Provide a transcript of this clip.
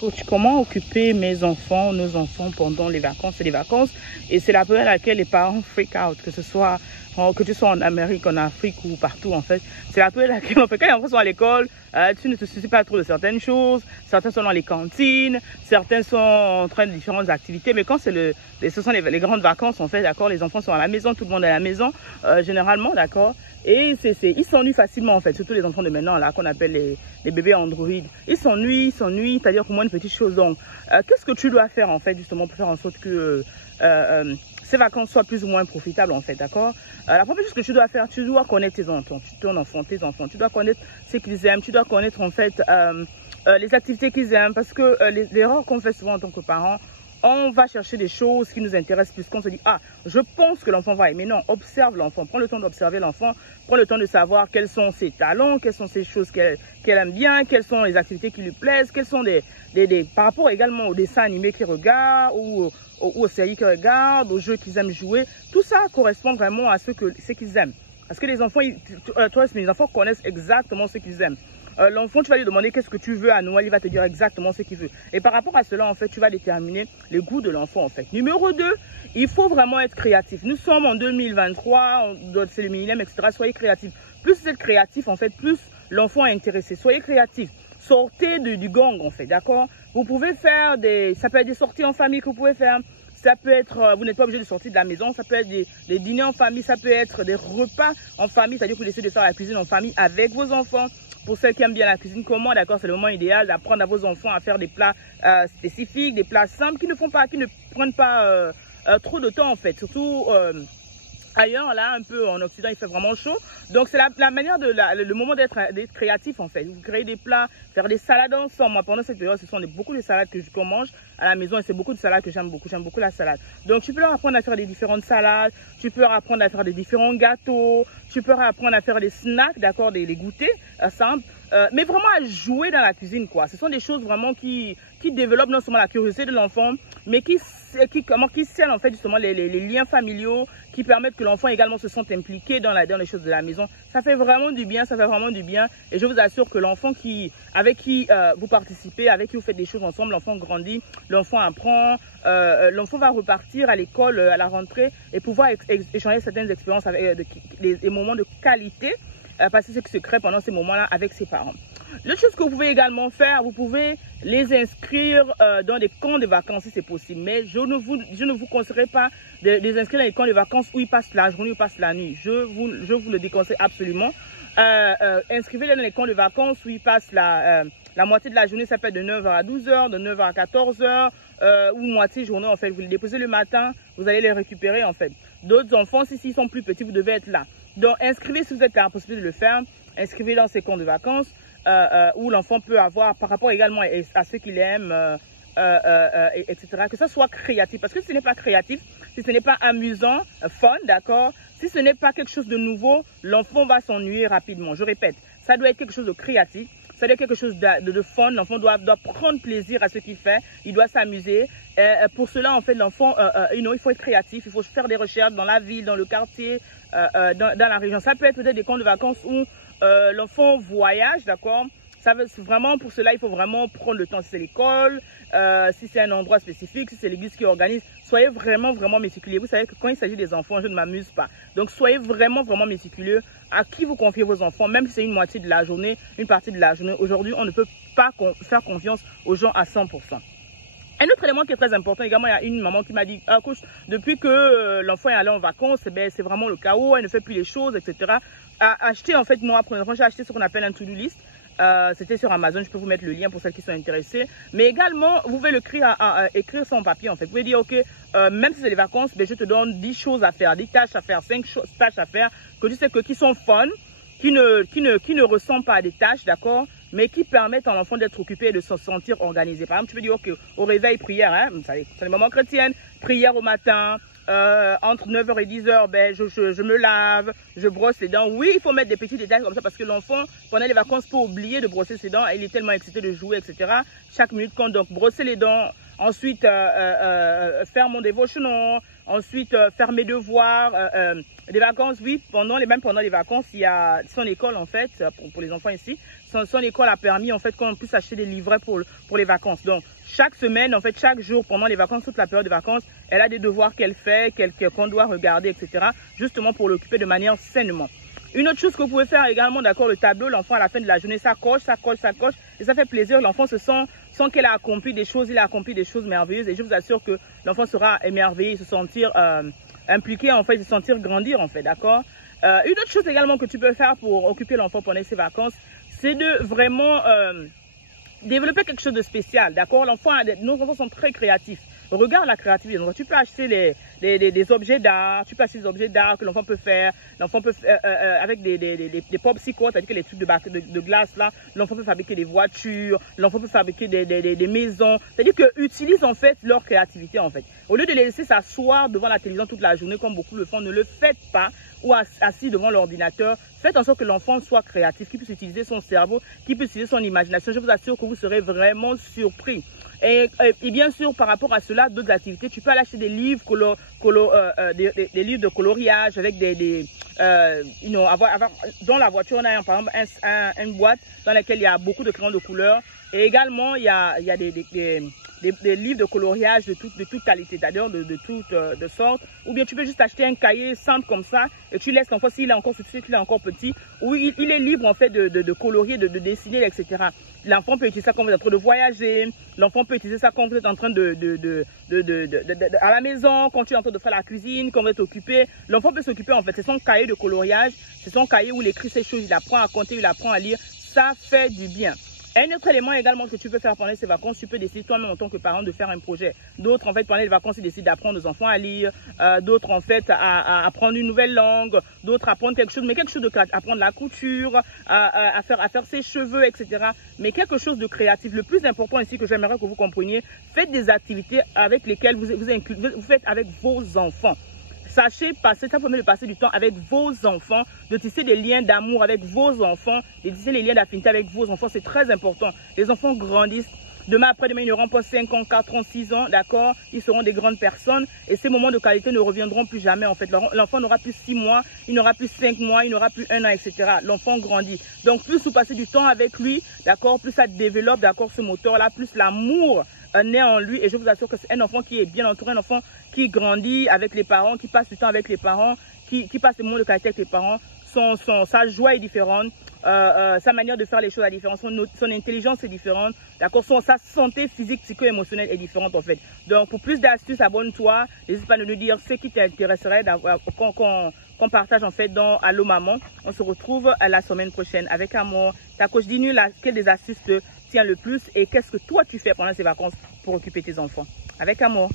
Coach, comment occuper mes enfants, nos enfants pendant les vacances et les vacances? Et c'est la période à laquelle les parents freak out, que ce soit que tu sois en Amérique, en Afrique ou partout en fait. C'est la période à laquelle, en fait, quand les enfants sont à l'école, tu ne te soucies pas trop de certaines choses. Certains sont dans les cantines, certains sont en train de différentes activités. Mais quand ce sont les grandes vacances en fait, d'accord, les enfants sont à la maison, tout le monde est à la maison, généralement, d'accord. Et ils s'ennuient facilement en fait, surtout les enfants de maintenant là qu'on appelle les bébés Android. Ils s'ennuient, c'est-à-dire pour moi une petite chose. Donc, qu'est-ce que tu dois faire en fait justement pour faire en sorte que ces vacances soient plus ou moins profitables en fait, d'accord? La première chose que tu dois faire, tu dois connaître tes enfants, tes enfants, tu dois connaître ce qu'ils aiment, tu dois connaître en fait les activités qu'ils aiment, parce que l'erreur qu'on fait souvent en tant que parents, on va chercher des choses qui nous intéressent plus qu'on se dit, ah, je pense que l'enfant va aimer. Non, observe l'enfant, prends le temps d'observer l'enfant, prends le temps de savoir quels sont ses talents, quelles sont ces choses qu'elle aime bien, quelles sont les activités qui lui plaisent, quels sont par rapport également aux dessins animés qu'il regarde ou aux séries qu'il regarde, aux jeux qu'ils aiment jouer. Tout ça correspond vraiment à ce qu'ils aiment. Parce que les enfants, les enfants connaissent exactement ce qu'ils aiment. L'enfant, tu vas lui demander qu'est-ce que tu veux à Noël, il va te dire exactement ce qu'il veut. Et par rapport à cela, en fait, tu vas déterminer le goût de l'enfant, en fait. Numéro 2, il faut vraiment être créatif. Nous sommes en 2023, c'est le millénaire, etc. Soyez créatif. Plus vous êtes créatif, en fait, plus l'enfant est intéressé. Soyez créatif. Sortez du gang, en fait, d'accord? Vous pouvez faire ça peut être des sorties en famille que vous pouvez faire. Ça peut être, vous n'êtes pas obligé de sortir de la maison, ça peut être des dîners en famille, ça peut être des repas en famille, c'est-à-dire que vous laissez de faire la cuisine en famille avec vos enfants. Pour ceux qui aiment bien la cuisine, comment, d'accord, c'est le moment idéal d'apprendre à vos enfants à faire des plats spécifiques, des plats simples qui ne prennent pas trop de temps en fait, surtout ailleurs, là, un peu en Occident, il fait vraiment chaud. Donc, c'est la manière le moment d'être créatif, en fait. Vous créez des plats, faire des salades ensemble. Moi, pendant cette période, ce sont beaucoup de salades qu'on mange à la maison et c'est beaucoup de salades que j'aime beaucoup. J'aime beaucoup la salade. Donc, tu peux leur apprendre à faire des différentes salades. Tu peux leur apprendre à faire des différents gâteaux. Tu peux leur apprendre à faire des snacks, d'accord, des goûters simples. Mais vraiment à jouer dans la cuisine, quoi. Ce sont des choses vraiment qui développent non seulement la curiosité de l'enfant, mais qui scellent en fait justement les liens familiaux, qui permettent que l'enfant également se sente impliqué dans les choses de la maison. Ça fait vraiment du bien, ça fait vraiment du bien. Et je vous assure que l'enfant avec qui vous participez, avec qui vous faites des choses ensemble, l'enfant grandit, l'enfant apprend, l'enfant va repartir à l'école à la rentrée et pouvoir échanger certaines expériences avec des moments de qualité. Passer ce qui se crée pendant ces moments-là avec ses parents. L'autre chose que vous pouvez également faire, vous pouvez les inscrire dans des camps de vacances si c'est possible. Mais je ne vous conseillerais pas de les inscrire dans des camps de vacances où ils passent la journée, où ils passent la nuit. Je vous le déconseille absolument. Inscrivez-les dans les camps de vacances où ils passent la moitié de la journée, ça peut être de 9h à 12h, de 9h à 14h, ou moitié journée en fait. Vous les déposez le matin, vous allez les récupérer en fait. D'autres enfants, s'ils sont plus petits, vous devez être là. Donc, inscrivez si vous êtes la possibilité de le faire. Inscrivez dans ces camps de vacances où l'enfant peut avoir, par rapport également à ce qu'il aime, etc. Que ça soit créatif. Parce que si ce n'est pas créatif, si ce n'est pas amusant, fun, d'accord, si ce n'est pas quelque chose de nouveau, l'enfant va s'ennuyer rapidement. Je répète, ça doit être quelque chose de créatif. Ça doit être quelque chose de fun. L'enfant doit prendre plaisir à ce qu'il fait. Il doit s'amuser. Pour cela, en fait, l'enfant, il faut être créatif. Il faut faire des recherches dans la ville, dans le quartier, dans la région. Ça peut être peut-être des camps de vacances où l'enfant voyage, d'accord? Vraiment, pour cela, il faut vraiment prendre le temps. Si c'est l'école, si c'est un endroit spécifique, si c'est l'église qui organise, soyez vraiment, vraiment méticuleux. Vous savez que quand il s'agit des enfants, je ne m'amuse pas. Donc, soyez vraiment, vraiment méticuleux à qui vous confiez vos enfants, même si c'est une moitié de la journée, une partie de la journée. Aujourd'hui, on ne peut pas faire confiance aux gens à 100%. Un autre élément qui est très important également, il y a une maman qui m'a dit, ah coach, depuis que l'enfant est allé en vacances, c'est vraiment le chaos, elle ne fait plus les choses, etc. Acheter, en fait, moi, premièrement, j'ai acheté ce qu'on appelle un to-do list. C'était sur Amazon, je peux vous mettre le lien pour celles qui sont intéressées. Mais également, vous pouvez écrire ça en papier, en fait. Vous pouvez dire, ok, même si c'est les vacances, je te donne 10 choses à faire, 10 tâches à faire, 5 tâches à faire, que tu sais qui sont fun, qui ne ressemblent pas à des tâches, d'accord, mais qui permettent à l'enfant d'être occupé et de se sentir organisé. Par exemple, tu peux dire, ok, au réveil, prière, hein, c'est les moments chrétiens, prière au matin, entre 9h et 10h, je me lave, je brosse les dents. Oui, il faut mettre des petits détails comme ça parce que l'enfant, pendant les vacances, peut oublier de brosser ses dents. Il est tellement excité de jouer, etc. Chaque minute compte. Donc, brosser les dents ensuite faire mon devotional, ensuite faire mes devoirs, des vacances, oui, pendant les vacances, il y a son école en fait, pour les enfants ici, son école a permis en fait qu'on puisse acheter des livrets pour les vacances. Donc chaque semaine, en fait, chaque jour pendant les vacances, toute la période de vacances, elle a des devoirs qu'elle fait, qu'on doit regarder, etc. justement pour l'occuper de manière sainement. Une autre chose que vous pouvez faire également, d'accord, le tableau, l'enfant à la fin de la journée, ça coche, et ça fait plaisir. L'enfant se sent qu'elle a accompli des choses, il a accompli des choses merveilleuses, et je vous assure que l'enfant sera émerveillé, se sentir impliqué, en fait, se sentir grandir, en fait, d'accord. Une autre chose également que tu peux faire pour occuper l'enfant pendant ses vacances, c'est de vraiment développer quelque chose de spécial, d'accord. Nos enfants sont très créatifs. Regarde la créativité. Donc, tu peux acheter des objets d'art, tu peux acheter des objets d'art que l'enfant peut faire. L'enfant peut avec des popsicles, c'est-à-dire que les trucs de glace là, l'enfant peut fabriquer des voitures, l'enfant peut fabriquer des maisons. C'est-à-dire que utilise en fait leur créativité en fait. Au lieu de les laisser s'asseoir devant la télévision toute la journée comme beaucoup le font, ne le faites pas, ou assis devant l'ordinateur. Faites en sorte que l'enfant soit créatif, qu'il puisse utiliser son cerveau, qu'il puisse utiliser son imagination. Je vous assure que vous serez vraiment surpris. Et bien sûr, par rapport à cela, d'autres activités, tu peux aller acheter des livres, des livres de coloriage avec dans la voiture, on a par exemple une boîte dans laquelle il y a beaucoup de crayons de couleur. Et également, il y a des livres de coloriage de toute qualité, c'est-à-dire de toutes sortes. Ou bien tu peux juste acheter un cahier simple comme ça et tu laisses l'enfant, s'il est encore petit, où il est libre en fait de colorier, de dessiner, etc. L'enfant peut utiliser ça quand vous êtes en train de voyager. L'enfant peut utiliser ça quand vous êtes en train à la maison, quand tu es en train de faire la cuisine, quand vous êtes occupé. L'enfant peut s'occuper en fait. C'est son cahier de coloriage, c'est son cahier où il écrit ces choses, il apprend à compter, il apprend à lire. Ça fait du bien. Un autre élément également que tu peux faire pendant ces vacances, tu peux décider toi-même en tant que parent de faire un projet. D'autres, en fait, pendant les vacances, ils décident d'apprendre aux enfants à lire. D'autres, en fait, à apprendre une nouvelle langue. D'autres, apprendre quelque chose, mais quelque chose apprendre la couture, à faire ses cheveux, etc. Mais quelque chose de créatif. Le plus important ici que j'aimerais que vous compreniez, faites des activités avec lesquelles vous faites avec vos enfants. Sachez ça permet de passer du temps avec vos enfants, de tisser des liens d'amour avec vos enfants, de tisser les liens d'affinité avec vos enfants. C'est très important. Les enfants grandissent. Demain, après-demain, ils n'auront pas 5 ans, 4 ans, 6 ans, d'accord? Ils seront des grandes personnes et ces moments de qualité ne reviendront plus jamais, en fait. L'enfant n'aura plus 6 mois, il n'aura plus 5 mois, il n'aura plus 1 an, etc. L'enfant grandit. Donc, plus vous passez du temps avec lui, d'accord? Plus ça développe, d'accord, ce moteur-là, plus l'amour naît en lui. Et je vous assure que c'est un enfant qui est bien entouré, un enfant qui grandit avec les parents, qui passe du temps avec les parents, qui passe des moments de qualité avec les parents. Sa joie est différente, sa manière de faire les choses est différente, son intelligence est différente, d'accord, sa santé physique, psycho-émotionnelle est différente en fait. Donc pour plus d'astuces, abonne-toi, n'hésite pas à nous dire ce qui t'intéresserait qu'on partage en fait dans Allô Maman. On se retrouve à la semaine prochaine avec amour. Ta coach, dis-nous quelle des astuces te tient le plus et qu'est-ce que toi tu fais pendant ces vacances pour occuper tes enfants. Avec amour.